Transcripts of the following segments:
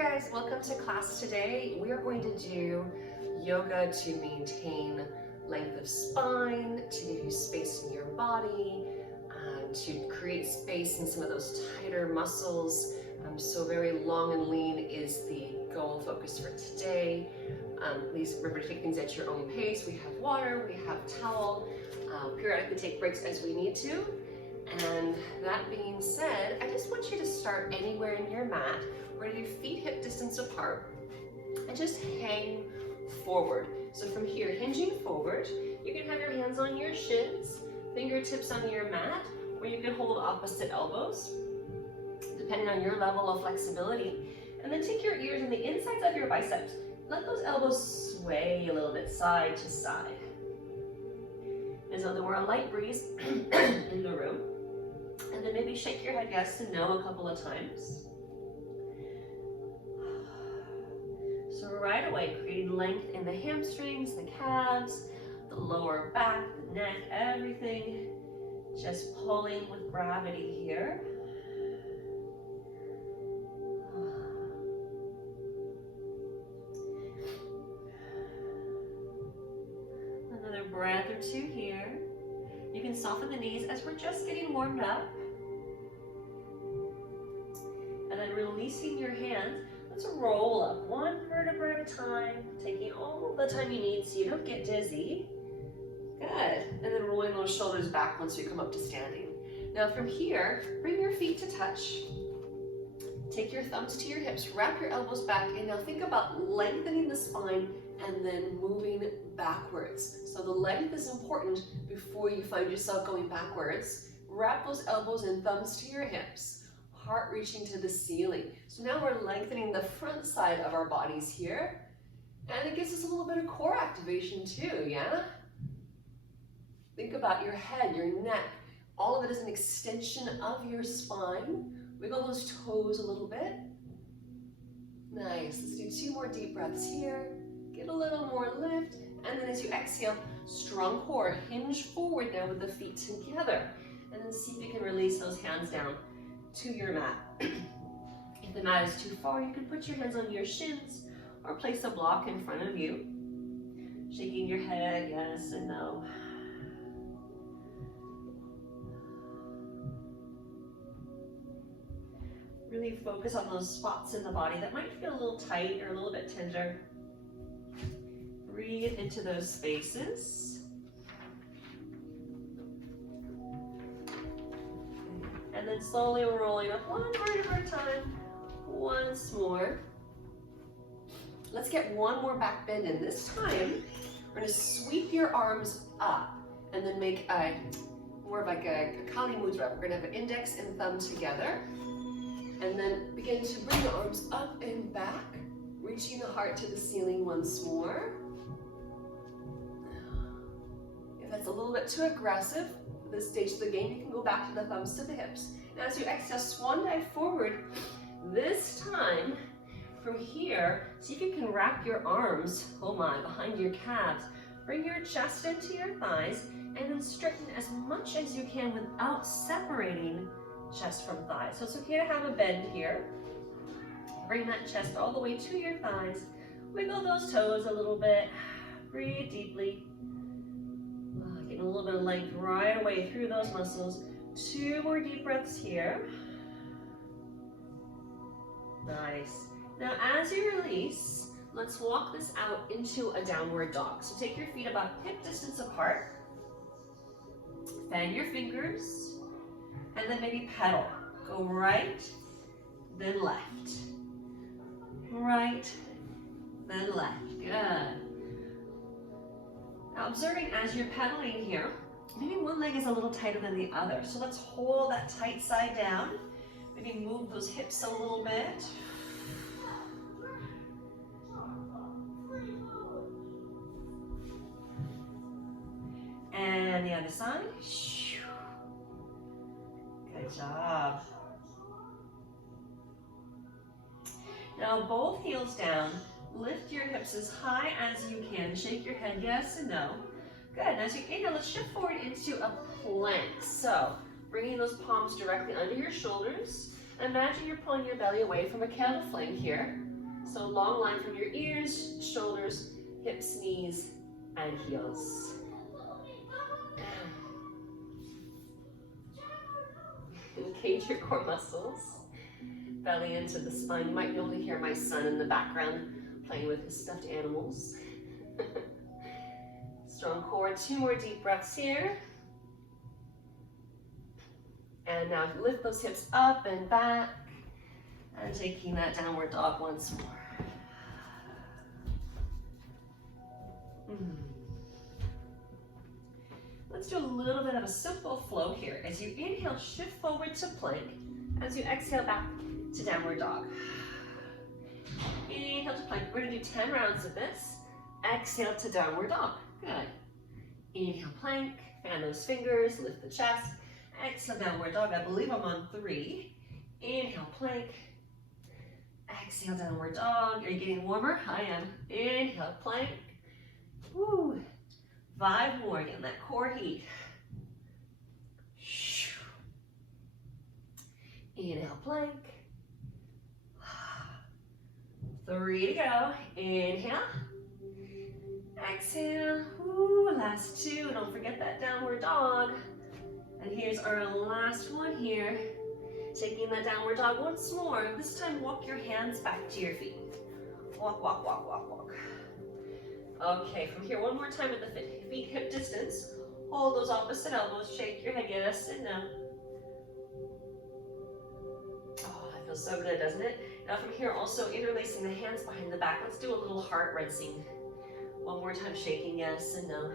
guys, welcome to class today. We are going to do yoga to maintain length of spine, to give you space in your body, to create space in some of those tighter muscles. So very long and lean is the goal focus for today. Please remember to take things at your own pace. We have water, we have towel, periodically take breaks as we need to. And that being said, I just want you to start anywhere in your mat. We're gonna do feet hip distance apart and just hang forward. So from here, hinging forward, you can have your hands on your shins, fingertips on your mat, or you can hold opposite elbows, depending on your level of flexibility. And then take your ears on the insides of your biceps. Let those elbows sway a little bit side to side. As though there were a light breeze in the room. And then maybe shake your head yes and no a couple of times. So right away, creating length in the hamstrings, the calves, the lower back, the neck, everything. Just pulling with gravity here. Another breath or two here. You can soften the knees as we're just getting warmed up. And then releasing your hands, let's roll up one vertebra at a time, taking all the time you need so you don't get dizzy. Good. And then rolling those shoulders back once you come up to standing. Now from here, bring your feet to touch. Take your thumbs to your hips, wrap your elbows back, and now think about lengthening the spine and then moving backwards. So the length is important before you find yourself going backwards. Wrap those elbows and thumbs to your hips, heart reaching to the ceiling. So now we're lengthening the front side of our bodies here, and it gives us a little bit of core activation too, yeah? Think about your head, your neck. All of it is an extension of your spine. Wiggle those toes a little bit. Nice. Let's do 2 more deep breaths here. Get a little more lift. And then as you exhale, strong core. Hinge forward now with the feet together. And then see if you can release those hands down to your mat. If the mat is too far, you can put your hands on your shins or place a block in front of you. Shaking your head, yes and no. Really focus on those spots in the body that might feel a little tight or a little bit tender. Breathe into those spaces. And then slowly rolling up one vertebra at a time. Once more. Let's get one more back bend in. This time, we're gonna sweep your arms up and then make a more of like a Kali Mudra. We're gonna have an index and thumb together. And then begin to bring the arms up and back, reaching the heart to the ceiling once more. If that's a little bit too aggressive for this stage of the game, you can go back to the thumbs to the hips. And as you exhale, swan dive forward. This time, from here, see if you can wrap your arms, oh my, behind your calves. Bring your chest into your thighs, and then straighten as much as you can without separating chest from thighs. So it's okay to have a bend here. Bring that chest all the way to your thighs. Wiggle those toes a little bit. Breathe deeply. Getting a little bit of length right away through those muscles. 2 more deep breaths here. Nice. Now as you release, let's walk this out into a downward dog. So take your feet about hip distance apart. Fan your fingers. And then maybe pedal. Go right, then left. Right, then left. Good. Now observing as you're pedaling here, maybe one leg is a little tighter than the other. So let's hold that tight side down. Maybe move those hips a little bit. And the other side. Good job. Now both heels down. Lift your hips as high as you can. Shake your head yes and no. Good. And as you inhale, let's shift forward into a plank. So bringing those palms directly under your shoulders. Imagine you're pulling your belly away from a candle flame here. So long line from your ears, shoulders, hips, knees, and heels. Engage your core muscles. Belly into the spine. You might be able to hear my son in the background playing with his stuffed animals. Strong core. 2 more deep breaths here. And now lift those hips up and back. And taking that downward dog once more. Let's do a little bit of a simple flow here. As you inhale, shift forward to plank. As you exhale, back to downward dog. Inhale to plank. We're going to do 10 rounds of this. Exhale to downward dog. Good. Inhale, plank. Fan those fingers. Lift the chest. Exhale, downward dog. I believe I'm on 3. Inhale, plank. Exhale, downward dog. Are you getting warmer? I am. Inhale, plank. Woo. 5 more. Getting that core heat. Inhale, plank. 3 to go. Inhale. Exhale. Woo. Last 2. Don't forget that downward dog. And here's our last one here. Taking that downward dog once more. This time, walk your hands back to your feet. Walk, walk, walk, walk, walk. Okay, from here, one more time at the feet hip distance. Hold those opposite elbows. Shake your head. Yes and no. Oh, that feels so good, doesn't it? Now from here, also interlacing the hands behind the back. Let's do a little heart rinsing. One more time, shaking yes and no.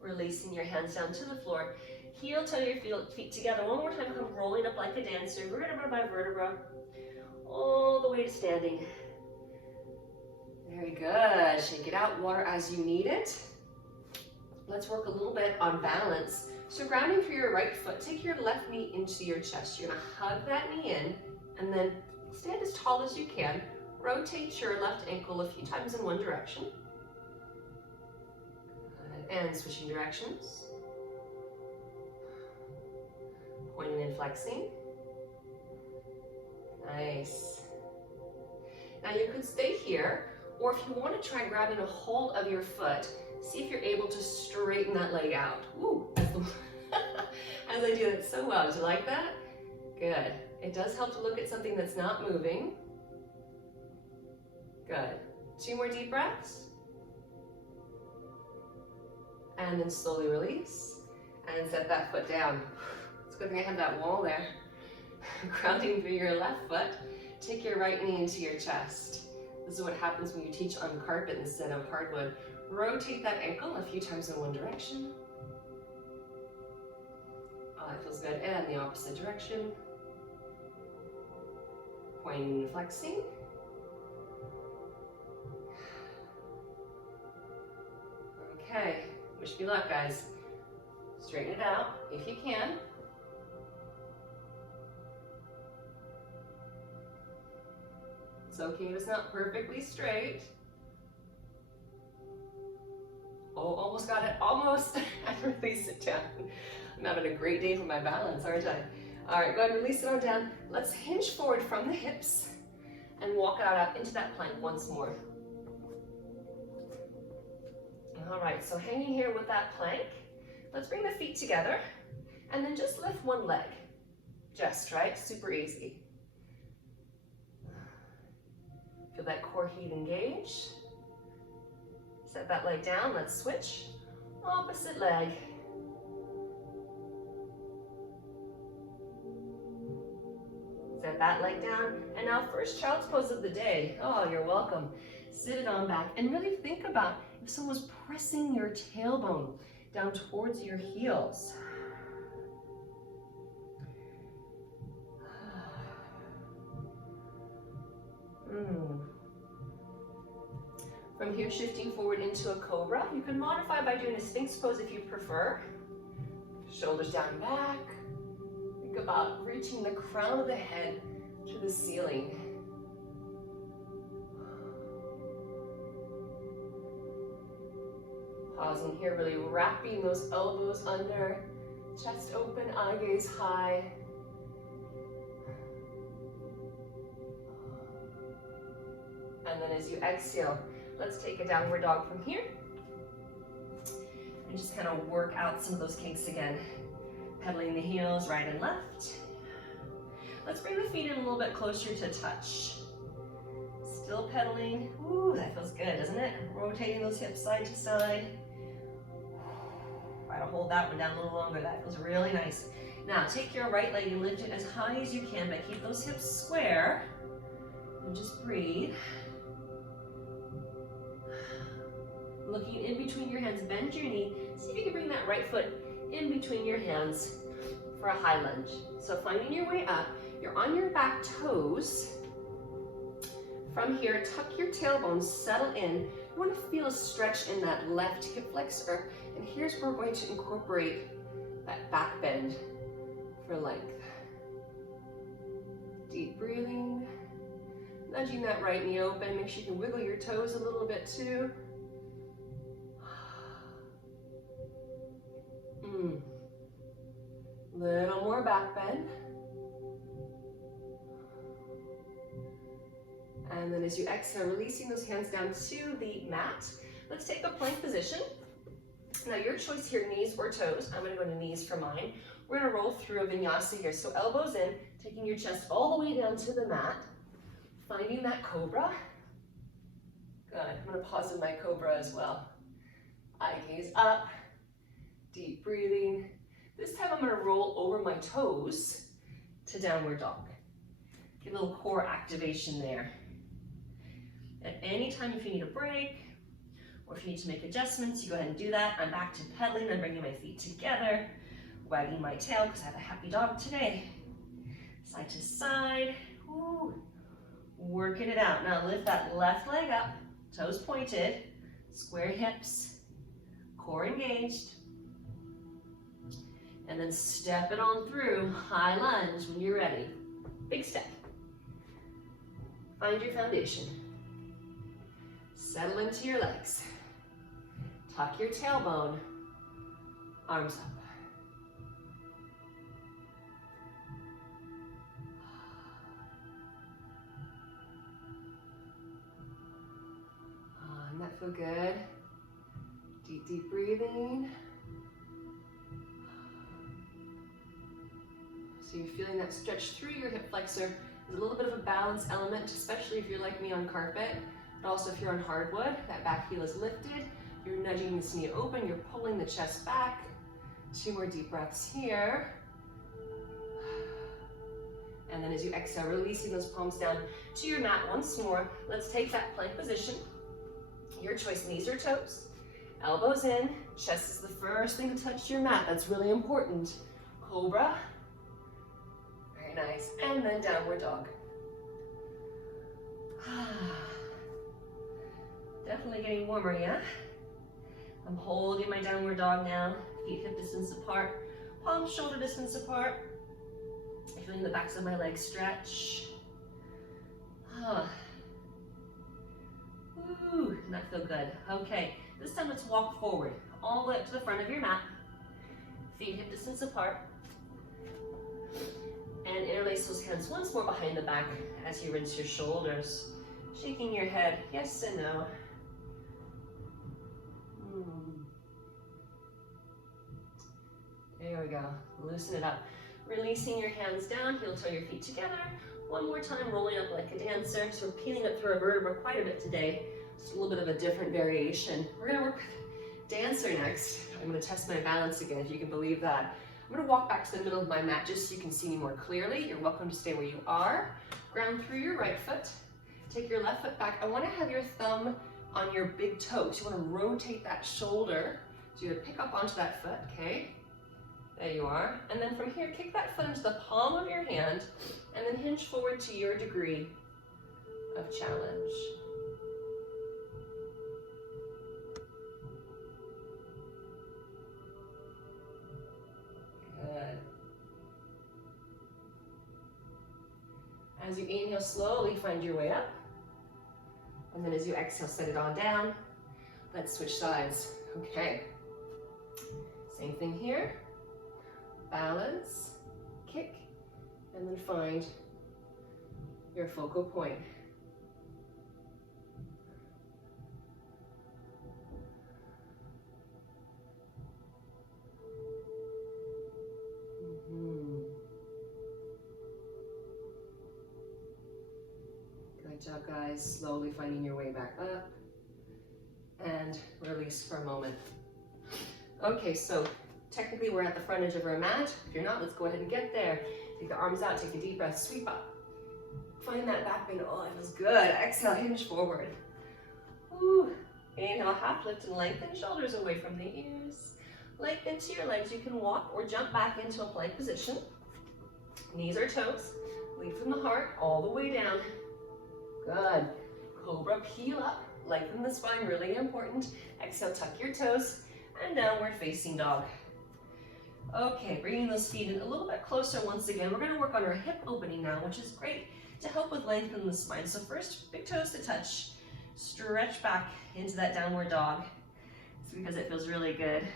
Releasing your hands down to the floor. Heel toe your feet together. One more time, come rolling up like a dancer, vertebra by vertebra, all the way to standing. Very good. Shake it out, water as you need it. Let's work a little bit on balance. So grounding for your right foot, take your left knee into your chest. You're gonna hug that knee in, and then stand as tall as you can. Rotate your left ankle a few times in one direction. And switching directions. Pointing and flexing. Nice. Now you could stay here, or if you want to try grabbing a hold of your foot, see if you're able to straighten that leg out. Ooh, as I do it so well. Do you like that? Good. It does help to look at something that's not moving. Good. 2 more deep breaths. And then slowly release and set that foot down. It's a good thing I have that wall there. Grounding through your left foot. Take your right knee into your chest. This is what happens when you teach on carpet instead of hardwood. Rotate that ankle a few times in one direction. Oh, that feels good. And the opposite direction. Pointing and flexing. Okay. Wish me luck, guys. Straighten it out if you can. It's okay if it's not perfectly straight. Oh, almost got it, almost. And release it down. I'm having a great day for my balance, aren't I? All right, go ahead and release it on down. Let's hinge forward from the hips and walk out up into that plank once more. All right, so hanging here with that plank, let's bring the feet together and then just lift one leg. Just, right? Super easy. Feel that core heat engage. Set that leg down, let's switch. Opposite leg. Set that leg down. And now first child's pose of the day. Oh, you're welcome. Sit it on back and really think about if someone was pressing your tailbone down towards your heels. From here, shifting forward into a cobra. You can modify by doing a sphinx pose if you prefer. Shoulders down back. Think about reaching the crown of the head to the ceiling. Pausing here, really wrapping those elbows under. Chest open, eye gaze high. And then as you exhale, let's take a downward dog from here. And just kind of work out some of those kinks again. Pedaling the heels right and left. Let's bring the feet in a little bit closer to touch. Still pedaling. Ooh, that feels good, doesn't it? Rotating those hips side to side. Try to hold that one down a little longer. That feels really nice. Now, take your right leg and lift it as high as you can, but keep those hips square. And just breathe. Looking in between your hands, bend your knee. See if you can bring that right foot in between your hands for a high lunge. So finding your way up, you're on your back toes. From here, tuck your tailbone, settle in. You want to feel a stretch in that left hip flexor. And here's where we're going to incorporate that back bend for length. Deep breathing. Nudging that right knee open. Make sure you can wiggle your toes a little bit too. Little more back bend. And then as you exhale, releasing those hands down to the mat. Let's take a plank position. Now your choice here, knees or toes. I'm gonna go to knees for mine. We're gonna roll through a vinyasa here. So elbows in, taking your chest all the way down to the mat. Finding that cobra. Good, I'm gonna pause in my cobra as well. Eye gaze up, deep breathing. This time I'm gonna roll over my toes to downward dog. Get a little core activation there. At any time if you need a break, or if you need to make adjustments, you go ahead and do that. I'm back to pedaling. I'm bringing my feet together, wagging my tail because I have a happy dog today. Side to side. Woo. Working it out. Now lift that left leg up, toes pointed, square hips, core engaged. And then step it on through, high lunge when you're ready. Big step. Find your foundation. Settle into your legs. Tuck your tailbone, arms up. Doesn't that feel good? Deep, deep breathing. So you're feeling that stretch through your hip flexor. There's a little bit of a balance element, especially if you're like me on carpet, but also if you're on hardwood, that back heel is lifted. You're nudging this knee open, you're pulling the chest back. 2 more deep breaths here. And then as you exhale, releasing those palms down to your mat once more. Let's take that plank position. Your choice, knees or toes. Elbows in, chest is the first thing to touch your mat. That's really important. Cobra. Very nice. And then downward dog. Definitely getting warmer, yeah? I'm holding my downward dog now. Feet hip distance apart. Palms shoulder distance apart. Feeling the backs of my legs stretch. Ooh, that feel good. Okay, this time let's walk forward. All the way up to the front of your mat. Feet hip distance apart. And interlace those hands once more behind the back as you rinse your shoulders. Shaking your head, yes and no. There we go, loosen it up. Releasing your hands down, heel toe your feet together. One more time, rolling up like a dancer. So we're peeling up through our vertebra quite a bit today. Just a little bit of a different variation. We're gonna work with dancer next. I'm gonna test my balance again, if you can believe that. I'm gonna walk back to the middle of my mat just so you can see me more clearly. You're welcome to stay where you are. Ground through your right foot. Take your left foot back. I wanna have your thumb on your big toe. So you wanna rotate that shoulder. So you're gonna pick up onto that foot, okay? There you are. And then from here, kick that foot into the palm of your hand and then hinge forward to your degree of challenge. Good. As you inhale, slowly find your way up. And then as you exhale, set it on down. Let's switch sides. Okay. Same thing here. balance, kick, and then find your focal point. Good job, guys. Slowly finding your way back up and release for a moment. Okay, so technically we're at the front edge of our mat. If you're not, let's go ahead and get there. Take the arms out, take a deep breath, sweep up. Find that back bend. Oh, it feels good. Exhale, hinge forward. Woo. Inhale, half lift and lengthen, shoulders away from the ears. Lengthen to your legs. You can walk or jump back into a plank position. Knees or toes. Lead from the heart all the way down. Good. Cobra, peel up. Lengthen the spine, really important. Exhale, tuck your toes. And downward facing dog. Okay, bringing those feet in a little bit closer once again. We're going to work on our hip opening now, which is great to help with lengthening the spine. So first, big toes to touch. Stretch back into that downward dog. It's because it feels really good.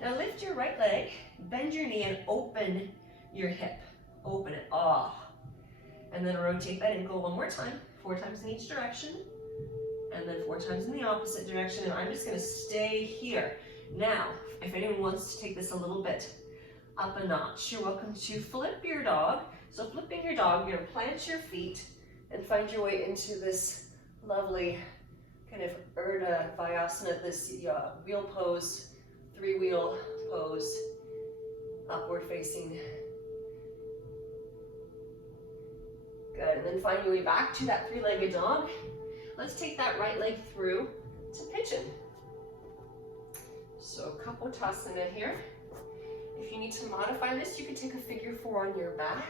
Now lift your right leg, bend your knee, and open your hip. Open it. And then rotate that ankle one more time. 4 times in each direction. And then 4 times in the opposite direction. And I'm just going to stay here. Now, if anyone wants to take this a little bit up a notch, you're welcome to flip your dog. So flipping your dog, you're going to plant your feet and find your way into this lovely kind of Urdhva Vyasana, this wheel pose, 3-wheel pose, upward facing. Good, and then find your way back to that 3-legged dog. Let's take that right leg through to pigeon. So Kapotasana here. If you need to modify this, you can take a figure 4 on your back.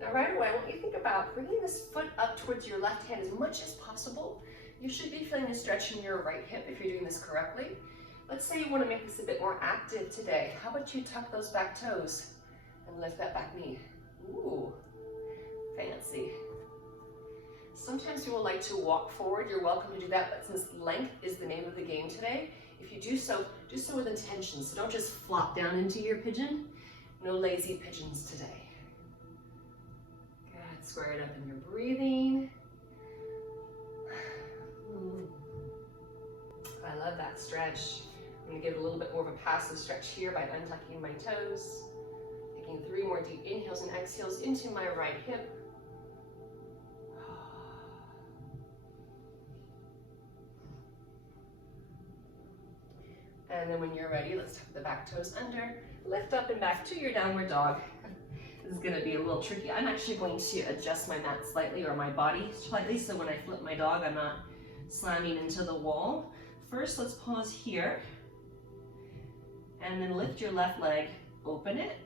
Now right away, I want you to think about bringing this foot up towards your left hand as much as possible. You should be feeling a stretch in your right hip if you're doing this correctly. Let's say you want to make this a bit more active today. How about you tuck those back toes and lift that back knee? Ooh, fancy. Sometimes people like to walk forward. You're welcome to do that, but since length is the name of the game today, if you do so with intention. So don't just flop down into your pigeon. No lazy pigeons today. Good, square it up in your breathing. I love that stretch. I'm gonna give it a little bit more of a passive stretch here by untucking my toes. Taking 3 more deep inhales and exhales into my right hip. And then when you're ready, let's tuck the back toes under, lift up and back to your downward dog. This is gonna be a little tricky. I'm actually going to adjust my mat slightly, or my body slightly, so when I flip my dog, I'm not slamming into the wall. First, let's pause here. And then lift your left leg, open it.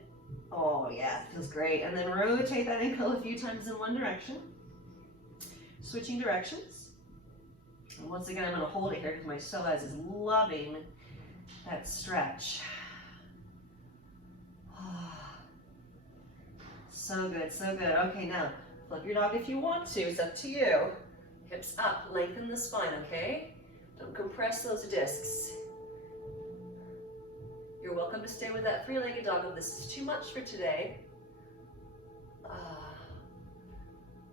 Oh yeah, it feels great. And then rotate that ankle a few times in one direction. Switching directions. And once again, I'm gonna hold it here because my psoas is loving that stretch. So good, so good. Okay, now flip your dog if you want to. It's up to you. Hips up, lengthen the spine, okay? Don't compress those discs. You're welcome to stay with that 3-legged dog if this is too much for today.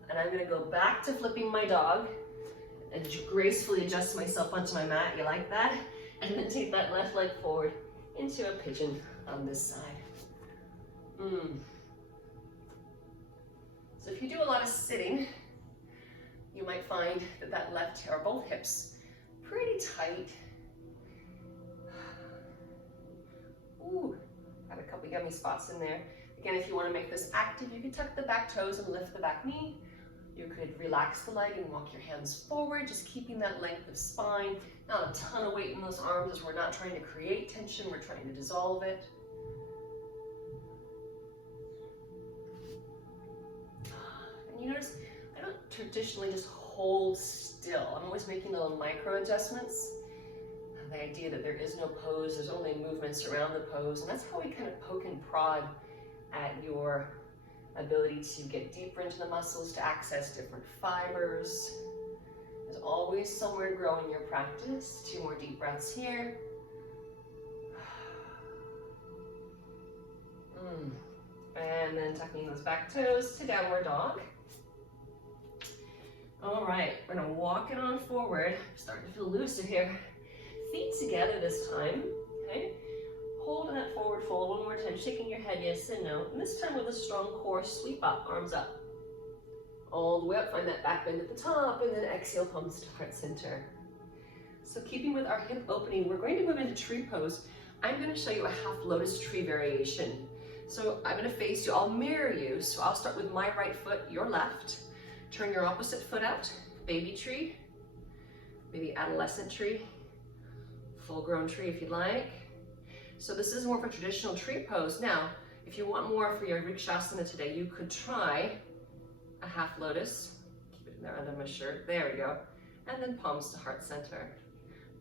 And I'm gonna go back to flipping my dog and gracefully adjust myself onto my mat. You like that? And then take that left leg forward into a pigeon on this side. So if you do a lot of sitting, you might find that that left or both hips pretty tight. Ooh, got a couple yummy spots in there. Again, if you want to make this active, you can tuck the back toes and lift the back knee. You could relax the leg and walk your hands forward, just keeping that length of spine. Not a ton of weight in those arms, as we're not trying to create tension, we're trying to dissolve it. And you notice, I don't traditionally just hold still. I'm always making little micro adjustments. The idea that there is no pose, there's only movements around the pose, and that's how we kind of poke and prod at your ability to get deeper into the muscles, to access different fibers. There's always somewhere to grow in your practice. 2 more deep breaths here. And then tucking those back toes to downward dog. All right, we're gonna walk it on forward. Starting to feel looser here. Feet together this time, okay? Holding that forward fold one more time, shaking your head yes and no. And this time with a strong core, sweep up, arms up. All the way up, find that back bend at the top, and then exhale, palms to heart center. So keeping with our hip opening, we're going to move into tree pose. I'm gonna show you a half lotus tree variation. So I'm gonna face you, I'll mirror you. So I'll start with my right foot, your left. Turn your opposite foot out, baby tree, maybe adolescent tree, full-grown tree if you'd like. So this is more of a traditional tree pose. Now, if you want more for your Vrikshasana today, you could try a half lotus. Keep it in there under my shirt, there we go. And then palms to heart center.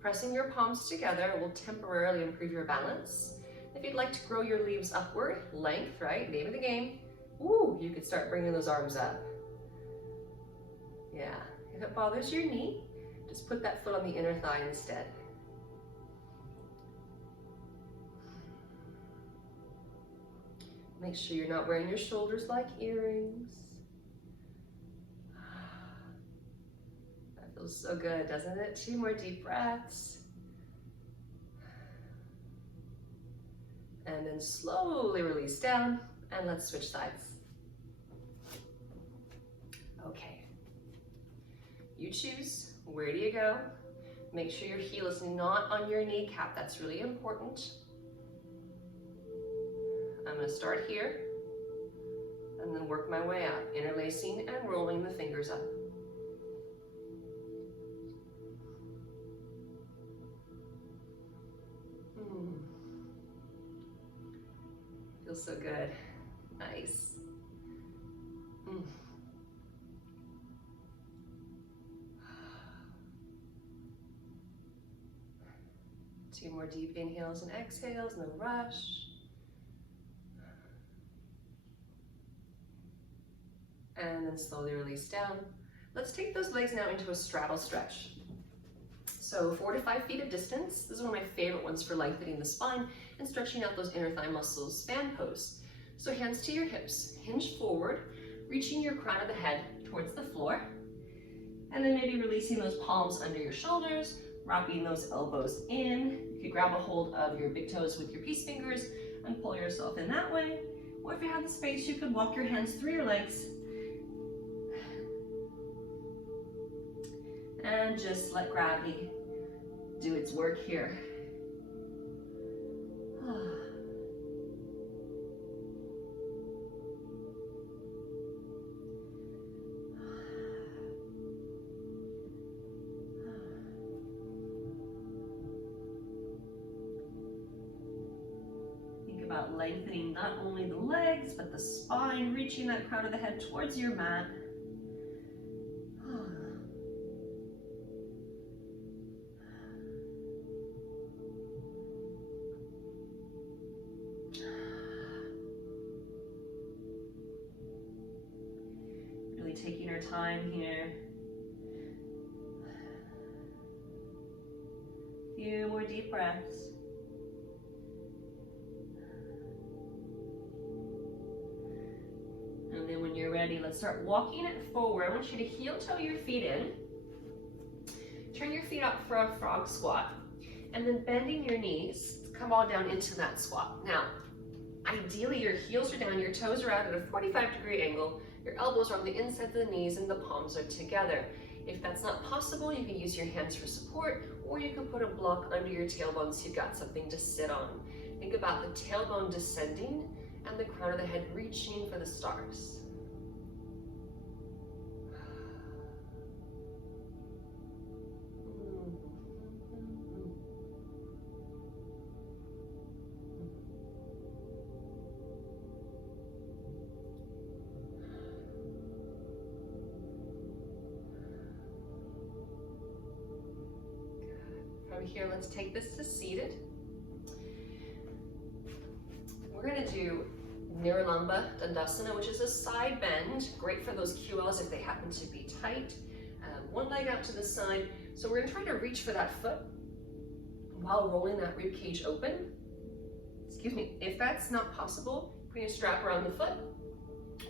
Pressing your palms together will temporarily improve your balance. If you'd like to grow your leaves upward, length, right, name of the game, ooh, you could start bringing those arms up. Yeah, if it bothers your knee, just put that foot on the inner thigh instead. Make sure you're not wearing your shoulders like earrings. That feels so good, doesn't it? 2 more deep breaths. And then slowly release down, and let's switch sides. Okay. You choose, where do you go? Make sure your heel is not on your kneecap, that's really important. I'm gonna start here, and then work my way out, interlacing and rolling the fingers up. Feels so good. Nice. 2 more deep inhales and exhales, no rush. And then slowly release down. Let's take those legs now into a straddle stretch. So 4 to 5 feet of distance. This is one of my favorite ones for lengthening the spine and stretching out those inner thigh muscles, fan pose. So hands to your hips, hinge forward, reaching your crown of the head towards the floor. And then maybe releasing those palms under your shoulders, wrapping those elbows in. You could grab a hold of your big toes with your peace fingers and pull yourself in that way. Or if you have the space, you could walk your hands through your legs. And just let gravity do its work here. Think about lengthening not only the legs, but the spine, reaching that crown of the head towards your mat. Taking our time here. A few more deep breaths. And then when you're ready, let's start walking it forward. I want you to heel toe your feet in. Turn your feet up for a frog squat. And then bending your knees, come all down into that squat. Now, ideally your heels are down, your toes are out at a 45-degree angle. Your elbows are on the inside of the knees and the palms are together. If that's not possible, you can use your hands for support, or you can put a block under your tailbone so you've got something to sit on. Think about the tailbone descending and the crown of the head reaching for the stars. From here, let's take this to seated. We're going to do Nirlamba Dandasana, which is a side bend, great for those QLs if they happen to be tight. One leg out to the side. So we're going to try to reach for that foot while rolling that rib cage open. Excuse me. If that's not possible, Bring your strap around the foot,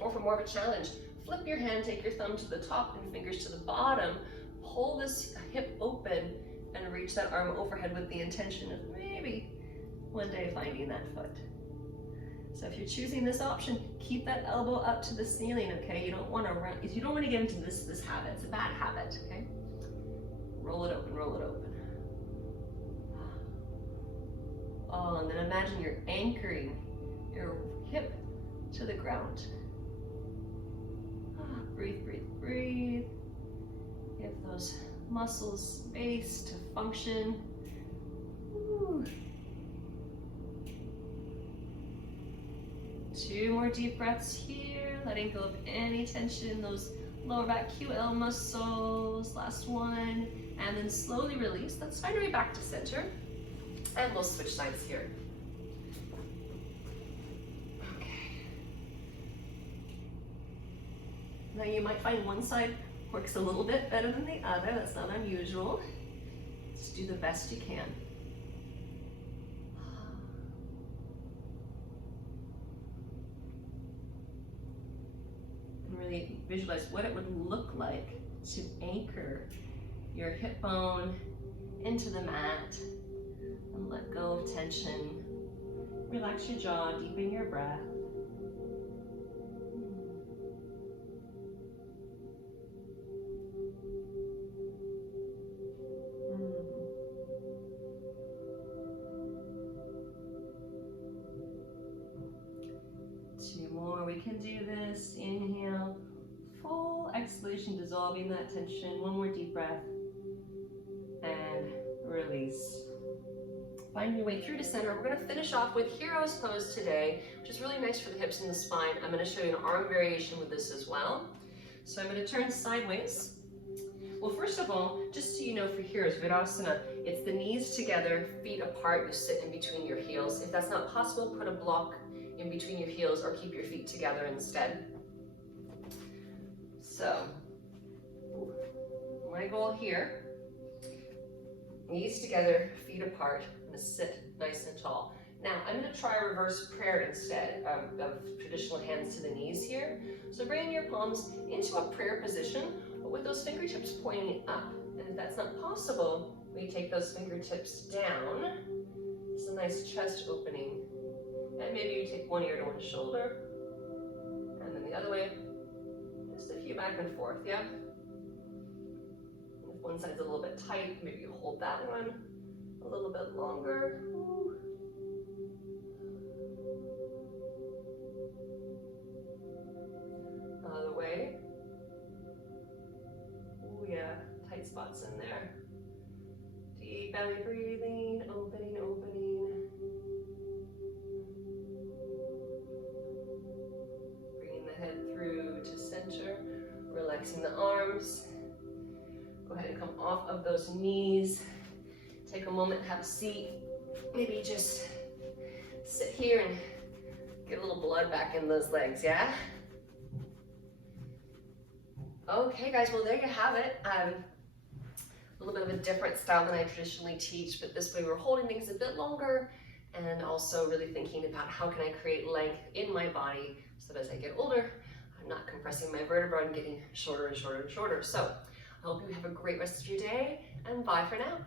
or for more of a challenge, flip your hand, take your thumb to the top and fingers to the bottom, pull this hip open and reach that arm overhead with the intention of maybe one day finding that foot. So if you're choosing this option, keep that elbow up to the ceiling, okay? You don't want to get into this habit. It's a bad habit, okay? Roll it open, roll it open. Oh, and then imagine you're anchoring your hip to the ground. Breathe, breathe, breathe. Give those muscles space to function. Ooh. 2 more deep breaths here, letting go of any tension in those lower back QL muscles. Last one, and then slowly release. Let's find our way back to center, and we'll switch sides here. Okay. Now you might find one side works a little bit better than the other. That's not unusual. Just do the best you can. Really visualize what it would look like to anchor your hip bone into the mat and let go of tension. Relax your jaw, deepen your breath. We can do this. Inhale, full exhalation, dissolving that tension. One more deep breath, and release. Find your way through to center. We're going to finish off with hero's pose today, which is really nice for the hips and the spine. I'm going to show you an arm variation with this as well. So I'm going to turn sideways. Well, first of all, just so you know, for hero's Virasana, it's the knees together, feet apart. You sit in between your heels. If that's not possible, put a block in between your heels or keep your feet together instead. So, my goal here, knees together, feet apart. I'm going to sit nice and tall. Now, I'm going to try a reverse prayer instead of traditional hands to the knees here. So bring your palms into a prayer position, but with those fingertips pointing up. And if that's not possible, we take those fingertips down. It's a nice chest opening. And maybe you take one ear to one shoulder, and then the other way, just a few back and forth, yeah? If one side's a little bit tight, maybe you hold that one a little bit longer. Ooh. Other way. Oh yeah, tight spots in there. Deep belly breathing, opening, opening. Relaxing the arms. Go ahead and come off of those knees. Take a moment, have a seat. Maybe just sit here and get a little blood back in those legs, yeah? Okay guys, well there you have it. A little bit of a different style than I traditionally teach, but this way we're holding things a bit longer and also really thinking about how can I create length in my body so that as I get older, I'm not compressing my vertebra and getting shorter and shorter and shorter. So I hope you have a great rest of your day, and bye for now.